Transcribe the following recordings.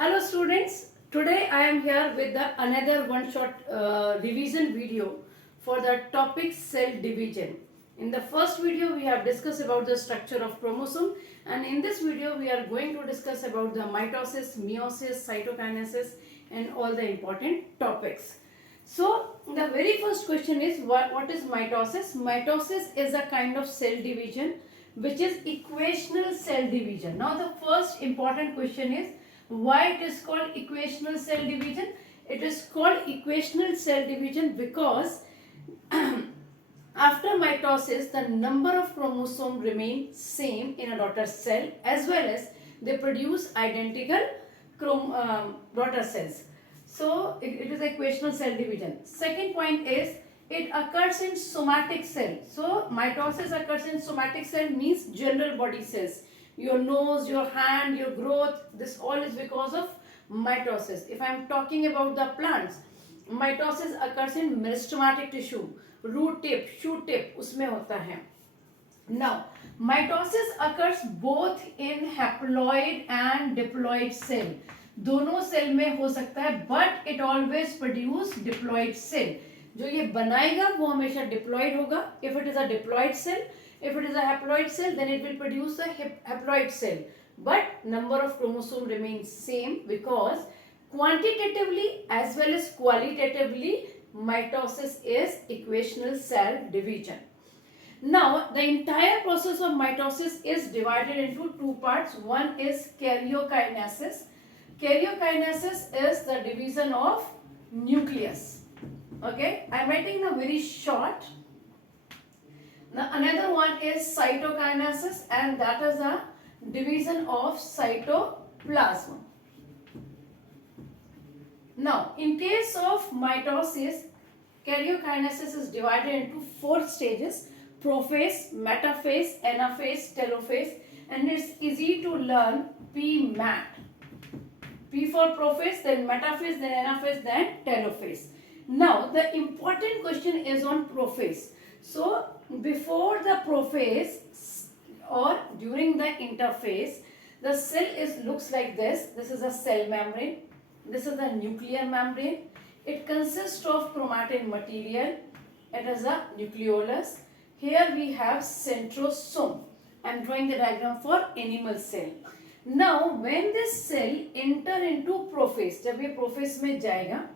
Hello students, today I am here with another one shot revision video for the topic cell division. In the first video we have discussed about the structure of chromosome, and in this video we are going to discuss about the mitosis, meiosis, cytokinesis and all the important topics. So the very first question is what is mitosis? Mitosis is a kind of cell division which is equational cell division. Now the first important question is why it is called equational cell division? It is called equational cell division because after mitosis the number of chromosomes remain same in a daughter cell as well as they produce identical daughter cells. So it is equational cell division. Second point is it occurs in somatic cell. So mitosis occurs in somatic cell means general body cells. Your nose, your hand, your growth, this all is because of mitosis. If I am talking about the plants, mitosis occurs in meristematic tissue, root tip, shoot tip, उसमें होता है. Now, mitosis occurs both in haploid and diploid cell. दोनों cell में हो सकता है, but it always produce diploid cell. जो ये बनाएगा वो हमेशा diploid होगा. If it is a diploid cell, if it is a haploid cell, then it will produce a haploid cell. But number of chromosomes remains same because quantitatively as well as qualitatively mitosis is equational cell division. Now the entire process of mitosis is divided into two parts. One is karyokinesis. Karyokinesis is the division of nucleus. Okay, I am writing now very short. Now another one is cytokinesis, and that is a division of cytoplasm. Now in case of mitosis, karyokinesis is divided into four stages: prophase, metaphase, anaphase, telophase, and it's easy to learn PMAT. P for prophase, then metaphase, then anaphase, then telophase. Now the important question is on prophase. So before the prophase or during the interphase, the cell looks like this. This is a cell membrane. This is the nuclear membrane. It consists of chromatin material. It is a nucleolus. Here we have centrosome. I am drawing the diagram for animal cell. Now when this cell enter into prophase, जब ये prophase में जाएगा,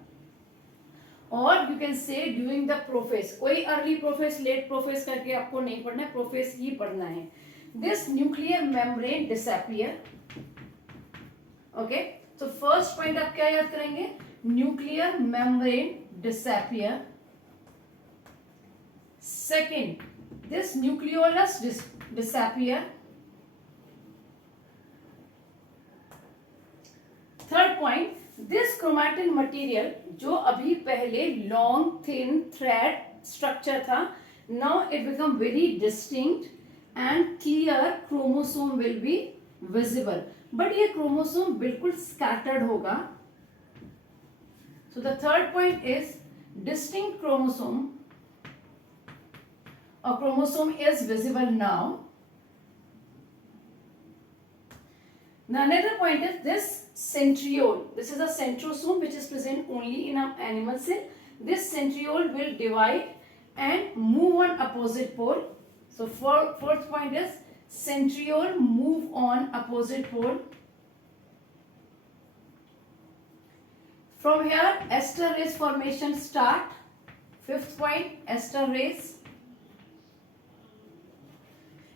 or you can say during the prophase, कोई early prophase, late prophase करके आपको नहीं पढ़ना है, prophase ही पढ़ना है. This nuclear membrane disappear. Okay, so first point आप क्या याद करेंगे? Nuclear membrane disappear. Second, this nucleolus disappear. Third point, this chromatin material जो अभी पहले long thin thread structure था, now it become very distinct and clear chromosome will be visible. But ये chromosome बिल्कुल scattered होगा. So the third point is distinct chromosome. A chromosome is visible now. The another point is this centriole. This is a centrosome which is present only in an animal cell. This centriole will divide and move on opposite pole. So fourth point is centriole move on opposite pole. From here esterase formation start. Fifth point, esterase.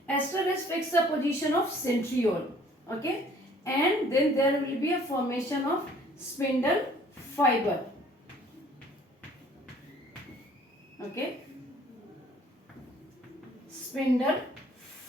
Esterase fix the position of centriole. Okay, and then there will be a formation of spindle fiber. Okay, spindle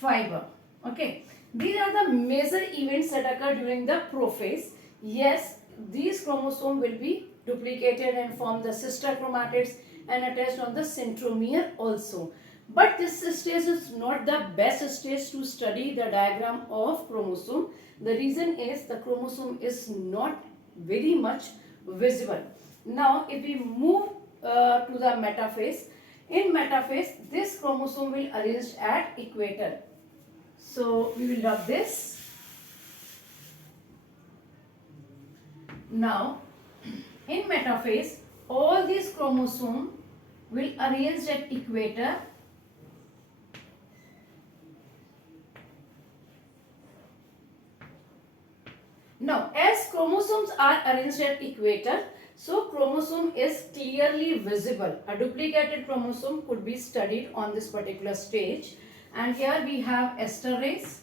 fiber. Okay, these are the major events that occur during the prophase. Yes, these chromosomes will be duplicated and form the sister chromatids and attached on the centromere also. But this stage is not the best stage to study the diagram of chromosome. The reason is the chromosome is not very much visible. Now if we move to the metaphase, in metaphase this chromosome will arrange at equator. So we will rub this. Now, in metaphase, all these chromosomes will arranged at equator. Now, as chromosomes are arranged at equator, so chromosome is clearly visible. A duplicated chromosome could be studied on this particular stage. And here we have esterase,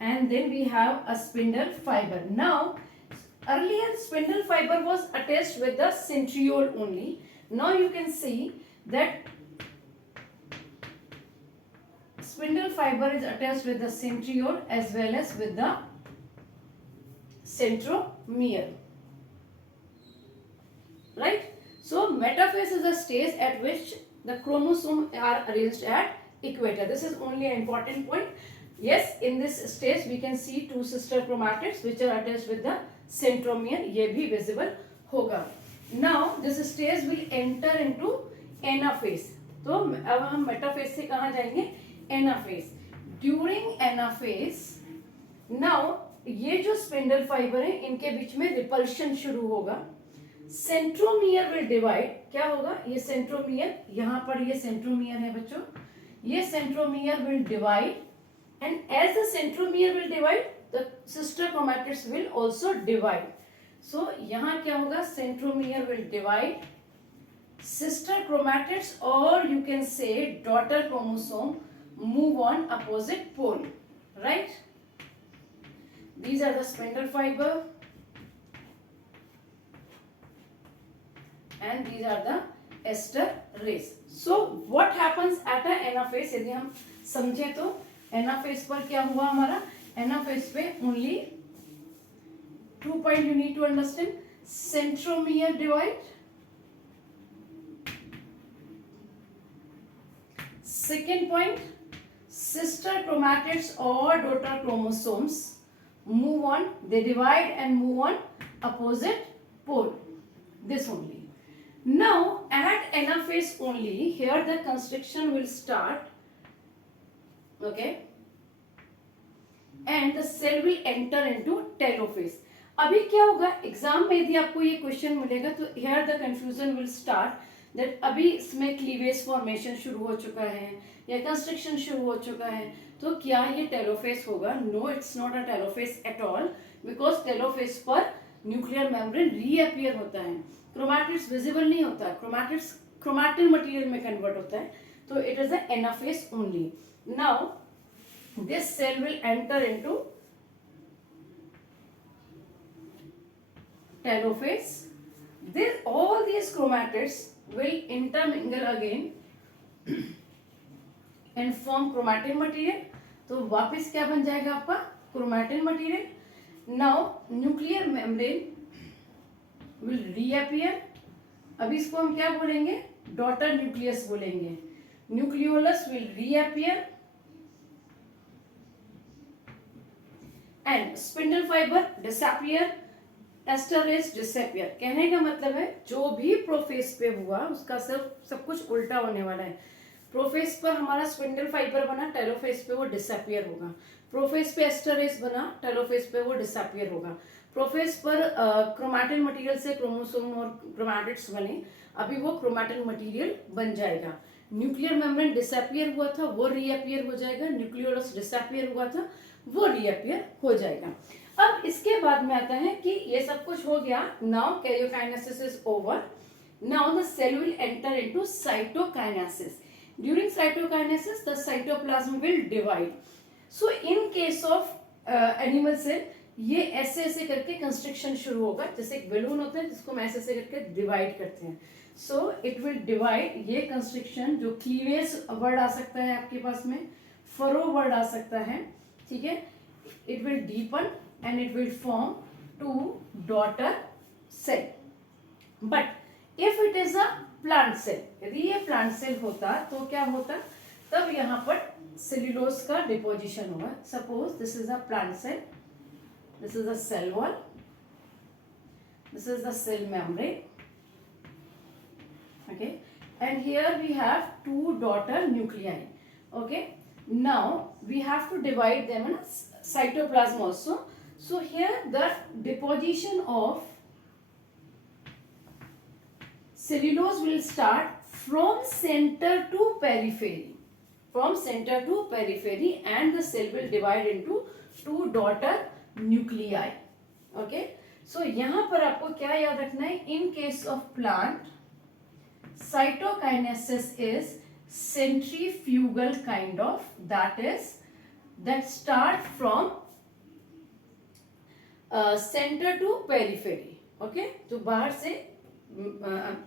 and then we have a spindle fiber. Now, earlier spindle fiber was attached with the centriole only. Now you can see that spindle fiber is attached with the centriole as well as with the centromere. Right? So metaphase is a stage at which the chromosomes are arranged at equator. This is only an important point. Yes, in this stage we can see two sister chromatids which are attached with the centromere. ये भी visible होगा. Now this stage will enter into anaphase. तो अब हम metaphase से कहाँ जाएंगे? Anaphase. During anaphase, now ये जो स्पिंडल फाइबर है इनके बीच में रिपल्शन शुरू होगा. Centromere will divide. क्या होगा? ये सेंट्रोमियर, यहाँ पर ये सेंट्रोमियर है बच्चों. ये centromere will divide, and as the centromere will divide, the sister chromatids will also divide. So यहाँ क्या होगा? Centromere will divide, sister chromatids or you can say daughter chromosome move on opposite pole, right? These are the spindle fiber and these are the ester rays. So what happens at a anaphase? यदि हम समझे तो anaphase पर क्या हुआ हमारा? Anaphase पे only 2 point you need to understand. Centromere divide, second point sister chromatids और daughter chromosomes move on, they divide and move on opposite pole. This only. Now at anaphase only here the construction will start. Okay, and the cell will enter into telophase. अभी क्या होगा? Exam में यदि आपको ये question मिलेगा तो here the confusion will start that अभी इसमें क्लीवेज फॉर्मेशन शुरू हो चुका है या कंस्ट्रक्शन शुरू हो चुका है, तो क्या ये टेलोफेज होगा? No, it's not a telophase at all, because telophase पर न्यूक्लियर मेम्ब्रेन रीअपियर होता है. क्रोमैटिड्स विजिबल नहीं होता, क्रोमैटिड्स क्रोमैटिन मटेरियल में कन्वर्ट होता है. तो it is a anaphase only. Now this cell will enter into telophase. All these chromatids will intermingle again and form chromatin material. तो वापस क्या बन जाएगा आपका? chromatin material. Now nuclear membrane will reappear. अभी इसको हम क्या बोलेंगे? daughter nucleus बोलेंगे. nucleolus will reappear and spindle fiber disappear, ester rays disappear. कहने का मतलब है जो भी प्रोफेज पे हुआ उसका सब कुछ उल्टा होने वाला है. प्रोफेज पर हमारा स्पिंडल फाइबर बना, टेलोफेज पे वो डिसअपियर होगा. प्रोफेज पे एस्टर रेस बना, टेलोफेज पे वो डिसअपियर होगा. प्रोफेज पर क्रोमैटिन मटेरियल से क्रोमोसोम और क्रोमैटिड्स बने, अभी वो क्रोमैटिन मटेरियल बन जाएगा. न्यूक्लियर मेम्ब्रेन डिसअपियर हुआ था, वो रीअपियर हो जाएगा. न्यूक्लियोलस डिसअपियर हुआ था, वो रीअपियर हो जाएगा. अब इसके बाद में आता है कि ये सब कुछ हो गया. Now karyokinesis is over. Now the cell will enter into cytokinesis. During cytokinesis the cytoplasm will divide. So in case of animal cell ये ऐसे ऐसे करके कंस्ट्रक्शन शुरू होगा, जैसे एक बैलून होता है जिसको हम ऐसे ऐसे करके डिवाइड करते हैं. So it will divide. ये कंस्ट्रक्शन जो क्लीवेज वर्ड आ सकता है आपके पास में, फरो वर्ड आ सकता है, ठीक है. It will deepen and it will form two daughter cell. But if it is a plant cell, यदि ये प्लांट सेल होता तो क्या होता? तब यहाँ पर सेल्यूलोज का डिपोजिशन होगा. Suppose this is a plant cell, this is the cell wall, this is the cell membrane, okay, and here we have two daughter nuclei. Okay, now we have to divide them in cytoplasm also. So here the deposition of cellulose will start from center to periphery, from center to periphery, and the cell will divide into two daughter nuclei. Okay, so यहाँ पर आपको क्या याद रखना है, in case of plant cytokinesis is centrifugal kind of, that start from center to periphery. Okay, तो बाहर से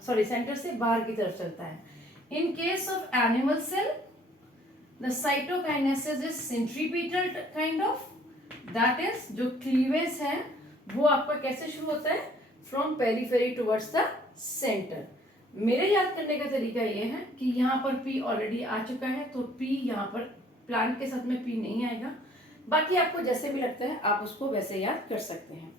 सॉरी सेंटर से बाहर की तरफ चलता है. In case of animal cell, the cytokinesis is centripetal kind of, that is जो cleavage है वो आपका कैसे शुरू होता है, from periphery towards the center. मेरे याद करने का तरीका ये है कि यहाँ पर P ऑलरेडी आ चुका है, तो P यहाँ पर प्लांट के साथ में P नहीं आएगा. बाकी आपको जैसे भी लगता है आप उसको वैसे याद कर सकते हैं.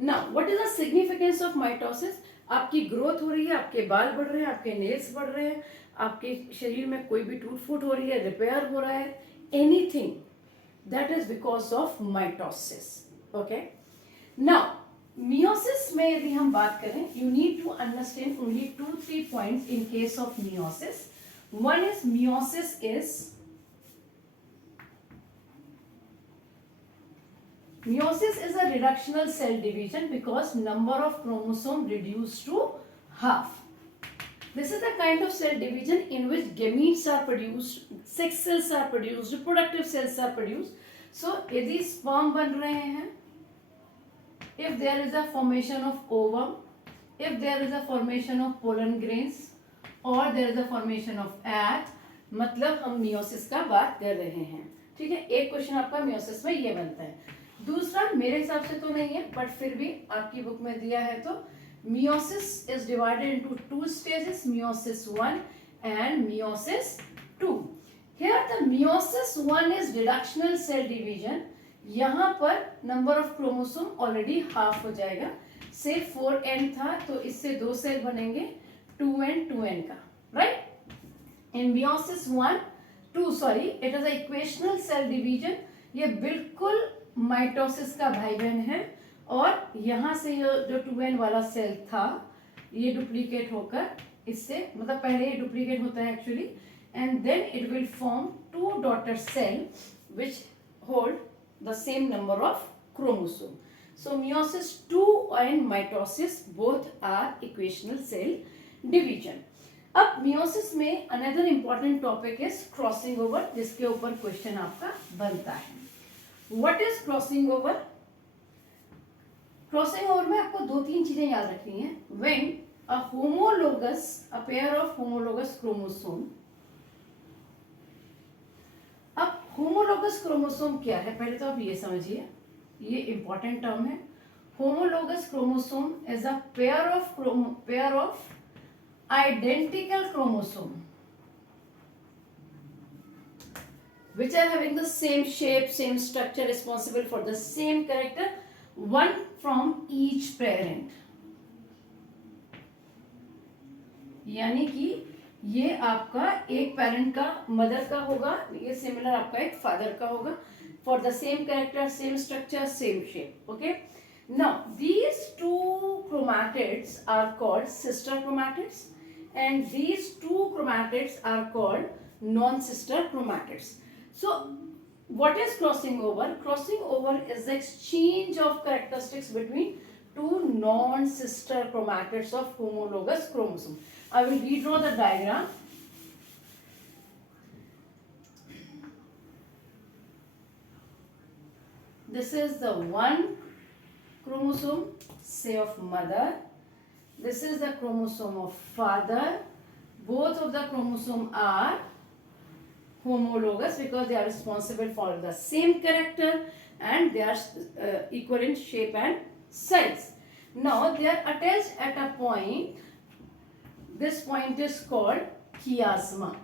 Now what is the significance of mitosis? आपकी ग्रोथ हो रही है, आपके बाल बढ़ रहे हैं, आपके नेल्स बढ़ रहे हैं, आपके शरीर में कोई भी टूट फूट हो रही है, रिपेयर हो रहा है, anything, that is because of mitosis. Okay, now meiosis में यदि हम बात करें, you need to understand only 2-3 points in case of meiosis. One is meiosis is Meiosis is a reductional cell division because number of chromosome reduced to half. This is the kind of cell division in which gametes are produced, sex cells are produced, reproductive cells are produced. So, यदि sperm बन रहे हैं, if there is a formation of ovum, if there is a formation of pollen grains, or there is a formation of egg, मतलब हम meiosis का बात कर रहे हैं. ठीक है, एक क्वेश्चन आपका meiosis में ये बनता है. दूसरा मेरे हिसाब से तो नहीं है, बट फिर भी आपकी बुक में दिया है, तो meiosis is divided into 2 stages, meiosis 1 and meiosis 2. Here the meiosis 1 is reductional cell division. यहाँ पर number of chromosome already half हो जाएगा. से 4n था तो इससे 2 सेल बनेंगे 2n 2n का, right? In meiosis 1 2 sorry it is a equational cell division. ये बिल्कुल माइटोसिस का भाई बहन है, और यहाँ से जो 2n वाला सेल था ये डुप्लीकेट होकर इससे, मतलब पहले ये डुप्लीकेट होता है actually, and then it will form 2 daughter cell which hold the same number of chromosome. So meiosis 2 and mitosis both are equational cell division. अब मियोसिस में another important topic is crossing over, जिसके ऊपर question आपका बनता है. What is crossing over? Crossing over में आपको 2-3 चीजें याद रखनी है. When a pair of homologous chromosome. अब homologous chromosome क्या है, पहले तो आप ये समझिए, ये इंपॉर्टेंट टर्म है. Homologous chromosome is a pair of identical chromosome which are having the same shape, same structure, responsible for the same character, one from each parent. यानी कि ये आपका एक पेरेंट का, मदर का होगा, ये सिमिलर आपका एक फादर का होगा, for the same character, same structure, same shape. Okay, now these 2 chromatids are called sister chromatids, and these 2 chromatids are called non-sister chromatids. So, what is crossing over? Crossing over is the exchange of characteristics between 2 non-sister chromatids of homologous chromosome. I will redraw the diagram. This is the one chromosome, say of mother. This is the chromosome of father. Both of the chromosome are homologous because they are responsible for the same character and they are equal in shape and size. Now they are attached at a point. This point is called chiasma.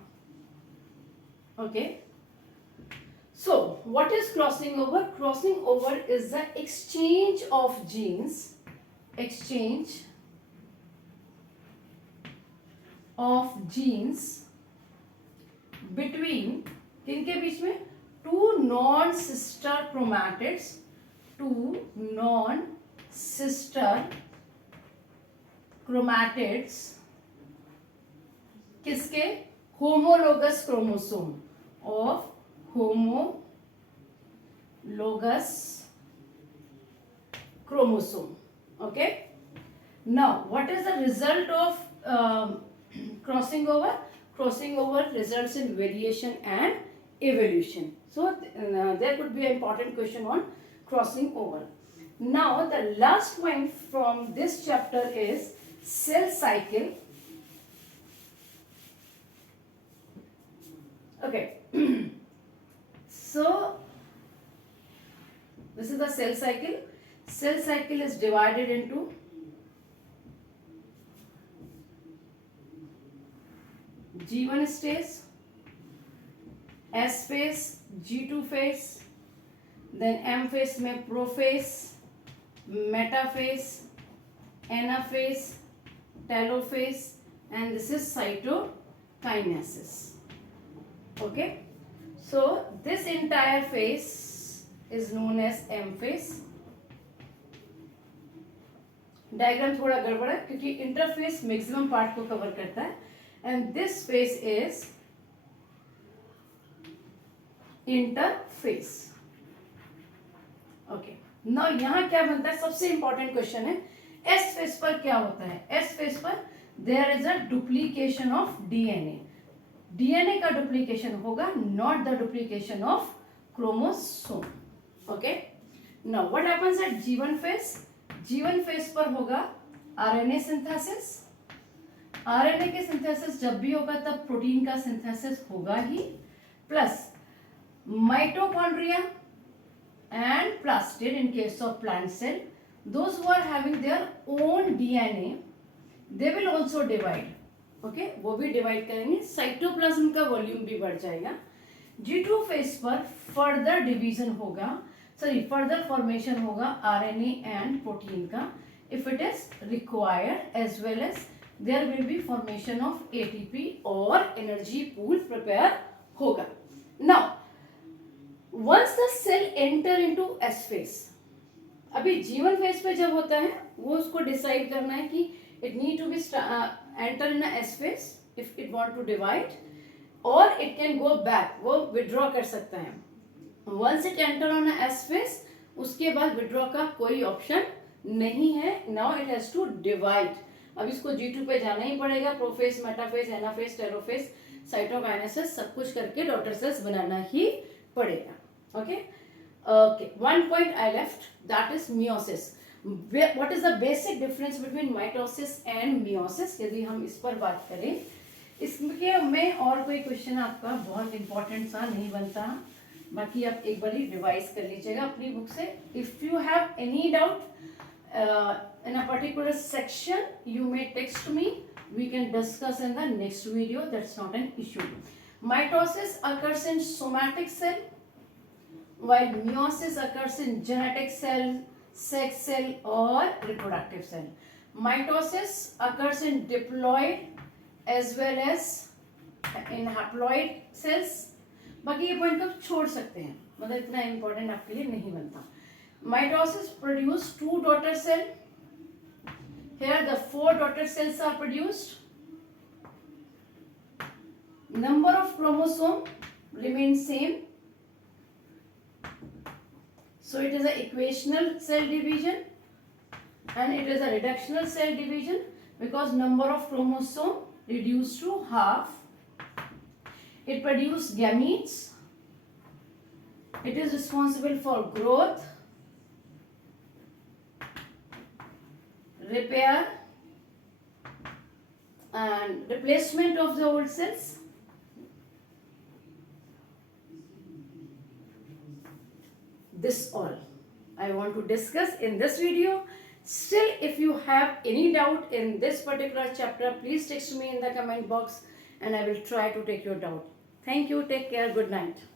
Okay. So what is crossing over? Crossing over is the exchange of genes. Exchange of genes between किनके बीच में? 2 non-sister chromatids. two non-sister chromatids किसके? homologous chromosome of homologous chromosome. Okay. Now, what is the result of crossing over? Crossing over results in variation and evolution. So, there could be an important question on crossing over. Now, the last point from this chapter is cell cycle. Okay. So, this is the cell cycle. Cell cycle is divided into G1 stage, S phase, G2 phase, then M phase में prophase, metaphase, anaphase, telophase, and this is cytokinesis. Okay, so this entire phase is known as M phase. Diagram थोड़ा गड़बड़ है क्योंकि interface maximum part को cover करता है and this phase is interface. Okay, now यहां क्या बनता है? सबसे इंपॉर्टेंट क्वेश्चन है एस फेस पर क्या होता है? एस फेस पर there is a duplication of DNA. DNA का डुप्लीकेशन होगा, not the duplication of chromosome. Okay, now what happens at G1 phase? G1 phase पर होगा आरएनए सिंथेसिस. आरएनए के सिंथेसिस जब भी होगा तब प्रोटीन का सिंथेसिस होगा ही, plus mitochondria and plastid in case of plant cell, those who are having their own DNA they will also divide. Okay, वो भी डिवाइड करेंगे, साइटोप्लाज्म का वॉल्यूम भी बढ़ जाएगा. G2 फेस पर फर्दर डिवीजन होगा, फर्दर फॉर्मेशन होगा आरएनए एंड प्रोटीन का if it is required, as well as there will be formation of ATP और एनर्जी पूल प्रिपेयर होगा. Now once the cell enter into S phase, अभी G1 face पे जब होता है वो उसको डिसाइड करना है कि it need to be enter in S phase if it want to divide, और इट कैन गो बैक, वो विड्रॉ कर सकता है. Once it enter on S phase, उसके बाद विड्रॉ का कोई ऑप्शन नहीं है. Now it has to divide. अब इसको G2 पे जाना ही पड़ेगा, prophase, metaphase, anaphase, telophase, cytokinesis सब कुछ करके डॉटर सेल्स बनाना ही पड़ेगा. Okay, okay, one point I left, that is meiosis. What is the basic difference between mitosis and meiosis? यदि हम इस पर बात करें, इसके में और कोई क्वेश्चन आपका बहुत इंपॉर्टेंट सा नहीं बनता, बाकी आप एक बार रिवाइज कर लीजिएगा अपनी बुक से. If you have any doubt in a particular section, you may text me. We can discuss in the next video. That's not an issue. Mitosis occurs in somatic cell, while meiosis occurs in genetic cell, sex cell, or reproductive cell. Mitosis occurs in diploid as well as in haploid cells. बाकी ये point को छोड़ सकते हैं, मतलब इतना important आपके लिए नहीं बनता. Mitosis produce 2 daughter cell. Here the 4 daughter cells are produced. Number of chromosome remains same. So it is a equational cell division and it is a reductional cell division because number of chromosome reduced to half. It produces gametes. It is responsible for growth, repair and replacement of the old cells. This all I want to discuss in this video. Still, if you have any doubt in this particular chapter, please text me in the comment box and I will try to take your doubt. Thank you. Take care. Good night.